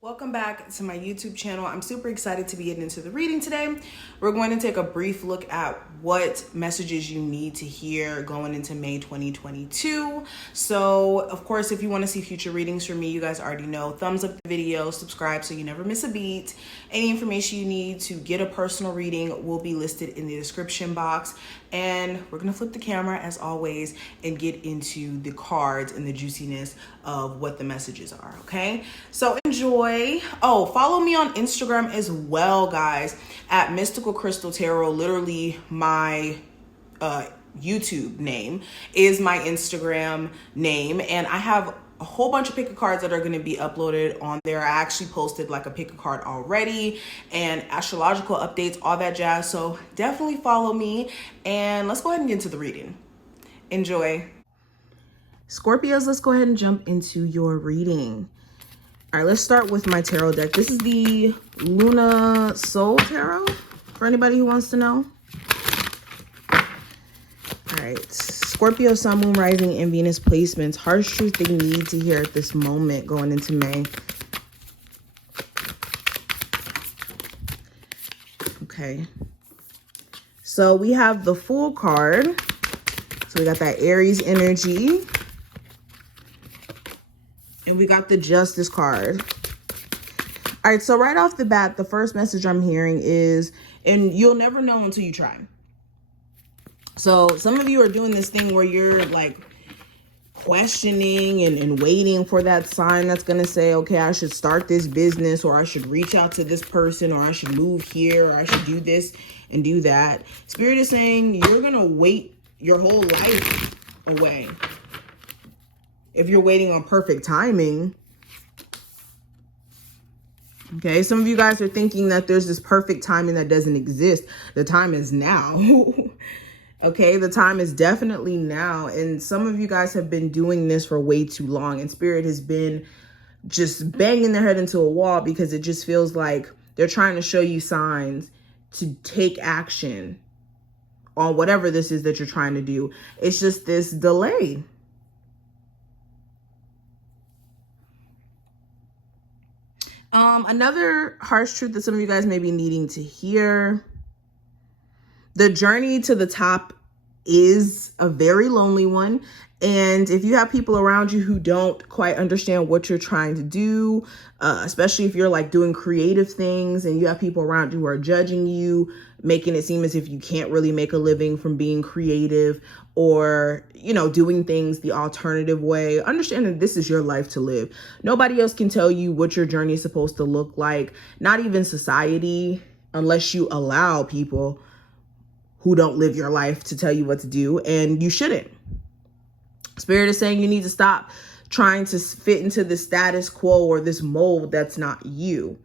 Welcome back to my YouTube channel. I'm super excited to be getting into the reading today. We're going to take a brief look at what messages you need to hear going into May 2022. So, of course, if you want to see future readings from me, you guys already know, thumbs up the video, subscribe so you never miss a beat. Any information you need to get a personal reading will be listed in the description box. And we're going to flip the camera as always and get into the cards and the juiciness of what the messages are, okay? So enjoy. Oh, follow me on Instagram as well, guys, at Mystical Crystal Tarot. Literally my YouTube name is my Instagram name, and I have a whole bunch of pick a cards that are going to be uploaded on there. I actually posted like a pick a card already and astrological updates, all that jazz. So definitely follow me and let's go ahead and get into the reading. Enjoy. Scorpios, let's go ahead and jump into your reading. All right, let's start with my tarot deck. This is the Luna Soul Tarot for anybody who wants to know. All right, Scorpio, Sun, Moon, Rising, and Venus placements. Harsh truth they need to hear at this moment going into May. Okay. So we have the Fool card. So we got that Aries energy. And we got the Justice card. All right, so right off the bat, the first message I'm hearing is, and you'll never know until you try. So some of you are doing this thing where you're like questioning and waiting for that sign that's going to say, okay, I should start this business, or I should reach out to this person, or I should move here, or I should do this and do that. Spirit is saying you're going to wait your whole life away. If you're waiting on perfect timing. Okay, some of you guys are thinking that there's this perfect timing that doesn't exist. The time is now. Okay, the time is definitely now. And some of you guys have been doing this for way too long. And Spirit has been just banging their head into a wall because it just feels like they're trying to show you signs to take action on whatever this is that you're trying to do. It's just this delay. Another harsh truth that some of you guys may be needing to hear. The journey to the top is a very lonely one. And if you have people around you who don't quite understand what you're trying to do, especially if you're like doing creative things and you have people around you who are judging you, making it seem as if you can't really make a living from being creative or, you know, doing things the alternative way, understand that this is your life to live. Nobody else can tell you what your journey is supposed to look like, not even society, unless you allow people who don't live your life to tell you what to do, and you shouldn't. Spirit is saying you need to stop trying to fit into the status quo or this mold that's not you.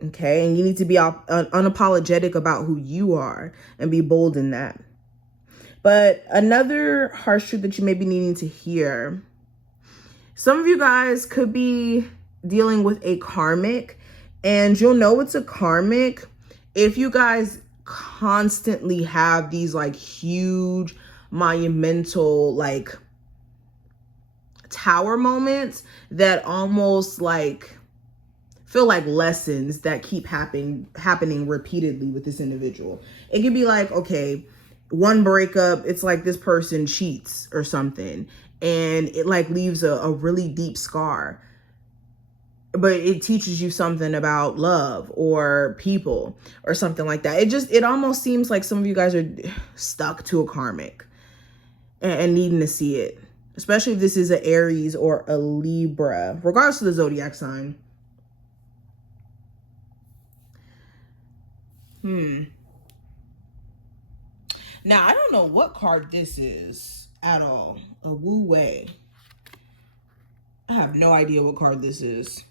Okay, and you need to be unapologetic about who you are and be bold in that. But another harsh truth that you may be needing to hear. Some of you guys could be dealing with a karmic, and you'll know it's a karmic if you guys constantly have these like huge monumental like tower moments that almost like feel like lessons that keep happening repeatedly with this individual. It could be like, okay, one breakup, it's like this person cheats or something, and it like leaves a really deep scar. But it teaches you something about love or people or something like that. It almost seems like some of you guys are stuck to a karmic and needing to see it, especially if this is an Aries or a Libra, regardless of the zodiac sign. Now, I don't know what card this is at all. A Wu Wei. I have no idea what card this is.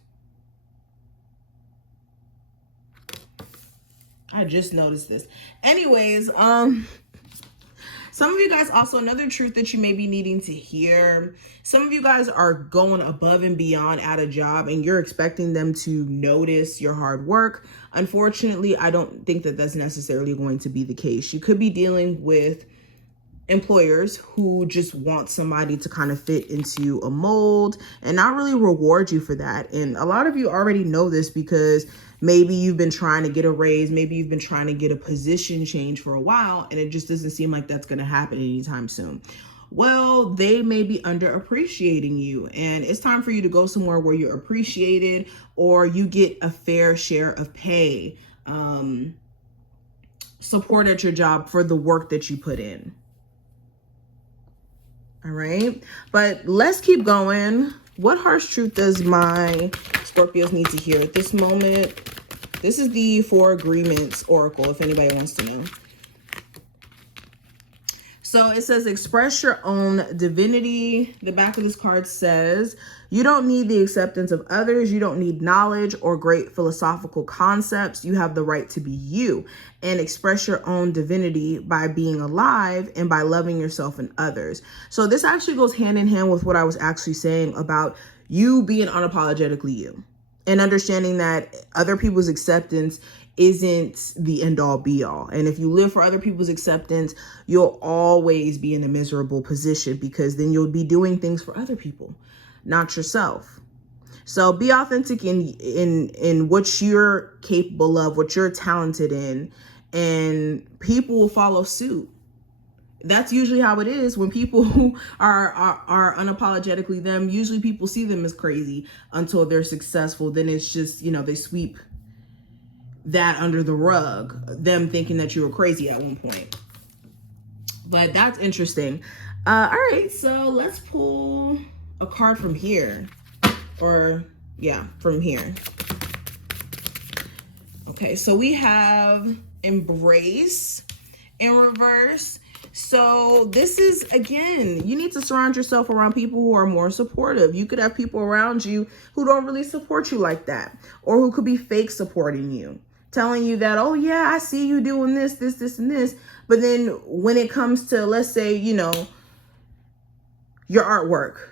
I just noticed this. Anyways, some of you guys also, another truth that you may be needing to hear. Some of you guys are going above and beyond at a job and you're expecting them to notice your hard work. Unfortunately, I don't think that that's necessarily going to be the case. You could be dealing with employers who just want somebody to kind of fit into a mold and not really reward you for that. And a lot of you already know this because maybe you've been trying to get a raise, maybe you've been trying to get a position change for a while, and it just doesn't seem like that's going to happen anytime soon. Well, they may be underappreciating you, and it's time for you to go somewhere where you're appreciated or you get a fair share of pay, support at your job for the work that you put in. All right, but let's keep going. What harsh truth does my Scorpios need to hear at this moment? This is the Four Agreements Oracle, if anybody wants to know. So it says, express your own divinity. The back of this card says, you don't need the acceptance of others. You don't need knowledge or great philosophical concepts. You have the right to be you and express your own divinity by being alive and by loving yourself and others. So this actually goes hand in hand with what I was actually saying about you being unapologetically you and understanding that other people's acceptance isn't the end all be all. And if you live for other people's acceptance, you'll always be in a miserable position because then you'll be doing things for other people, not yourself. So be authentic in what you're capable of, what you're talented in, and people will follow suit. That's usually how it is when people who are unapologetically them. Usually people see them as crazy until they're successful. Then it's just, you know, they sweep that under the rug, them thinking that you were crazy at one point. But that's interesting. All right, so let's pull a card from here. Or yeah, from here. Okay, so we have Embrace in reverse. So this is, again, you need to surround yourself around people who are more supportive. You could have people around you who don't really support you like that, or who could be fake supporting you, telling you that, oh yeah, I see you doing this, this, and this. But then when it comes to, let's say, you know, your artwork,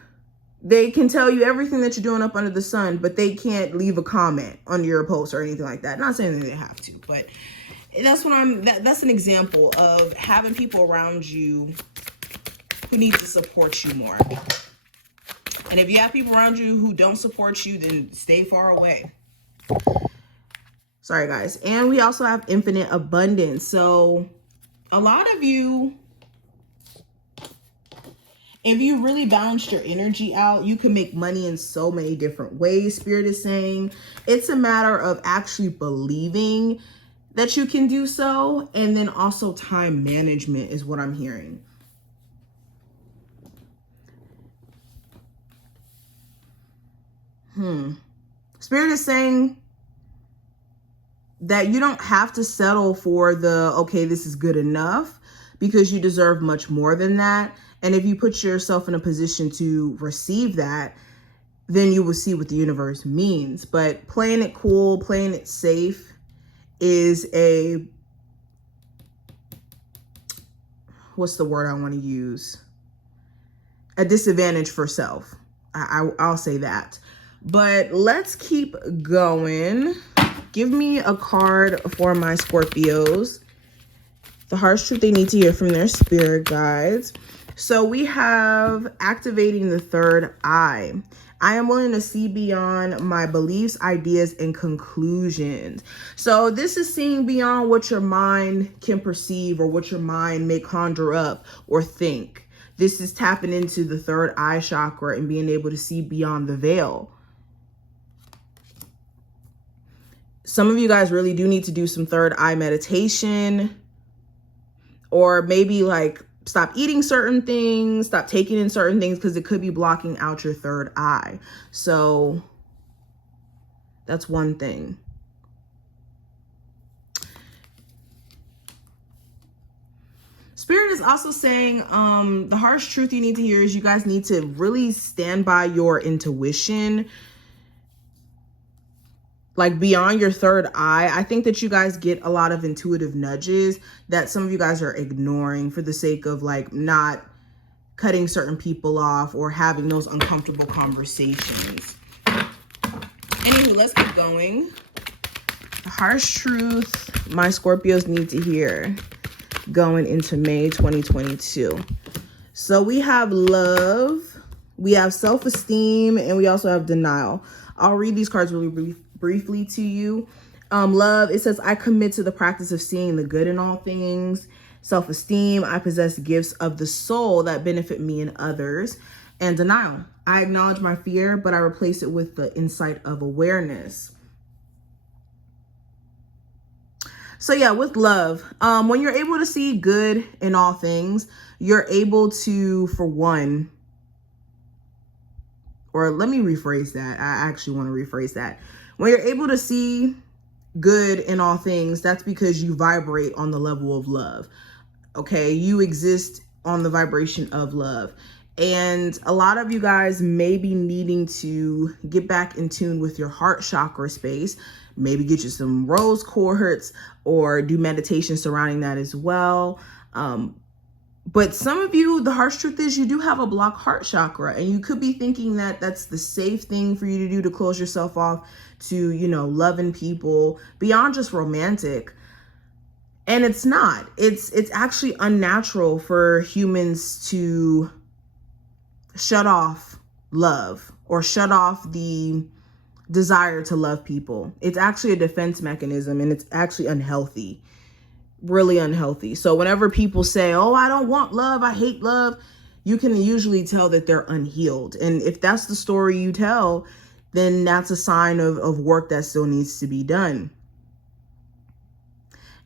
they can tell you everything that you're doing up under the sun, but they can't leave a comment on your post or anything like that. Not saying that they have to, but that's what that's an example of having people around you who need to support you more. And if you have people around you who don't support you, then stay far away. Sorry, guys. And we also have infinite abundance. So a lot of you, if you really balanced your energy out, you can make money in so many different ways. Spirit is saying it's a matter of actually believing that you can do so. And then also time management is what I'm hearing. Spirit is saying that you don't have to settle for the, okay, this is good enough, because you deserve much more than that. And if you put yourself in a position to receive that, then you will see what the universe means. But playing it cool, playing it safe is a, what's the word I want to use? A disadvantage for self. I'll say that. But let's keep going. Give me a card for my Scorpios. The harsh truth they need to hear from their spirit guides. So we have activating the third eye. I am willing to see beyond my beliefs, ideas, and conclusions. So this is seeing beyond what your mind can perceive or what your mind may conjure up or think. This is tapping into the third eye chakra and being able to see beyond the veil. Some of you guys really do need to do some third eye meditation, or maybe like stop eating certain things, stop taking in certain things, because it could be blocking out your third eye. So that's one thing. Spirit is also saying the harsh truth you need to hear is you guys need to really stand by your intuition. Like beyond your third eye, I think that you guys get a lot of intuitive nudges that some of you guys are ignoring for the sake of like not cutting certain people off or having those uncomfortable conversations. Anywho, let's keep going. The harsh truth my Scorpios need to hear. going into May 2022. So we have love, we have self-esteem, and we also have denial. I'll read these cards really briefly to you. Love, it says, I commit to the practice of seeing the good in all things. Self-esteem, I possess gifts of the soul that benefit me and others. And denial, I acknowledge my fear, but I replace it with the insight of awareness. So yeah, with love, when you're able to see good in all things, you're able to, for one, or let me rephrase that. I actually want to rephrase that. When you're able to see good in all things, that's because you vibrate on the level of love. Okay, you exist on the vibration of love. And a lot of you guys may be needing to get back in tune with your heart chakra space. Maybe get you some rose quartz or do meditation surrounding that as well. But some of you, the harsh truth is you do have a blocked heart chakra, and you could be thinking that that's the safe thing for you to do to close yourself off to, you know, loving people beyond just romantic. And it's not. It's actually unnatural for humans to shut off love or shut off the desire to love people. It's actually a defense mechanism, and it's actually unhealthy. Really unhealthy. So whenever people say, oh, I don't want love, I hate love, you can usually tell that they're unhealed. And if that's the story you tell, then that's a sign of work that still needs to be done.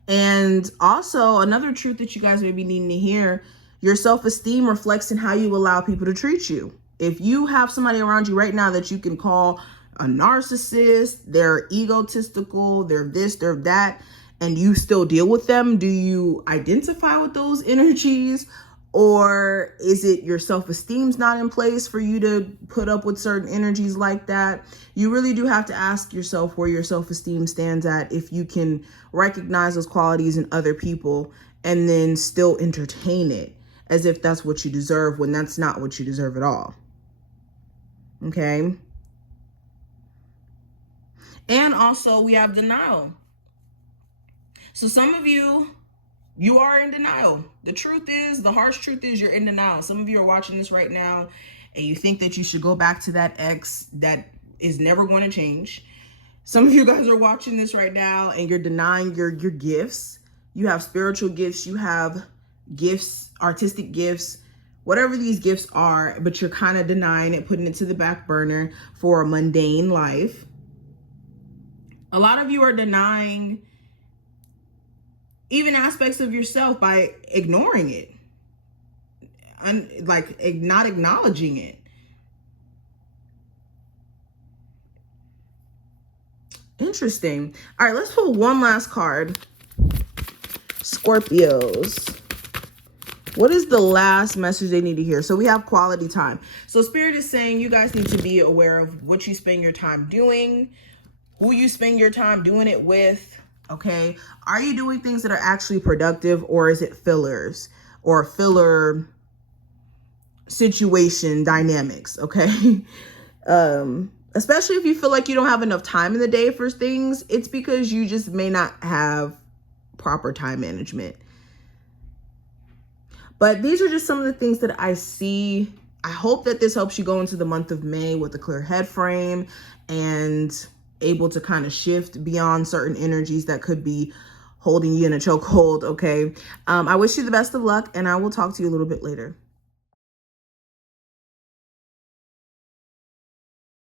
And also another truth that you guys may be needing to hear, your self-esteem reflects in how you allow people to treat you. If you have somebody around you right now that you can call a narcissist, they're egotistical, they're this, they're that, and you still deal with them, do you identify with those energies? Or is it your self-esteem's not in place for you to put up with certain energies like that? You really do have to ask yourself where your self-esteem stands at, if you can recognize those qualities in other people and then still entertain it as if that's what you deserve, when that's not what you deserve at all. Okay? And also we have denial. So some of you are in denial. The truth is, the harsh truth is, you're in denial. Some of you are watching this right now and you think that you should go back to that ex that is never going to change. Some of you guys are watching this right now and you're denying your gifts. You have spiritual gifts, you have gifts, artistic gifts, whatever these gifts are, but you're kind of denying it, putting it to the back burner for a mundane life. A lot of you are denying even aspects of yourself by ignoring it, not acknowledging it. Interesting. All right, let's pull one last card. Scorpios. What is the last message they need to hear? So we have quality time. So Spirit is saying you guys need to be aware of what you spend your time doing, who you spend your time doing it with. Okay, are you doing things that are actually productive, or is it fillers or filler situation dynamics? Okay, especially if you feel like you don't have enough time in the day for things, it's because you just may not have proper time management. But these are just some of the things that I see. I hope that this helps you go into the month of May with a clear head frame and able to kind of shift beyond certain energies that could be holding you in a chokehold. Okay. I wish you the best of luck, and I will talk to you a little bit later.